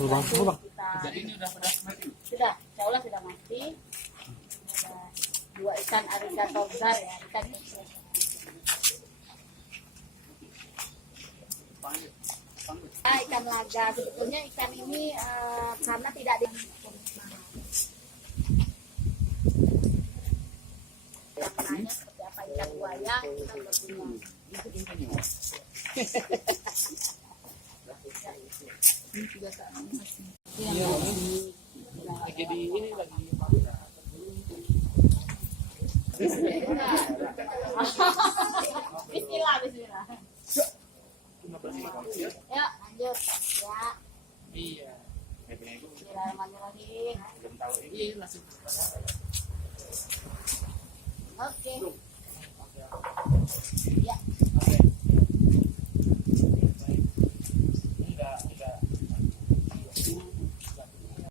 Bang, bang. Jadi ini udah mati. Sudah, insya Allah sudah mati. Sudah 2 ikan arigato besar ya, ikan kecil. Ikan laga sebetulnya ikan ini karena tidak di warnanya seperti apa ikan buaya kita berpunya. Ini juga sama masih. Iya, lagi di ini lagi. Bismillah, bismillah. 15 ya. Ya, lanjut. Ya. Iya. Bismillahirrahmanirrahim. Belum tahu ini langsung. Oke. Ya. Oke.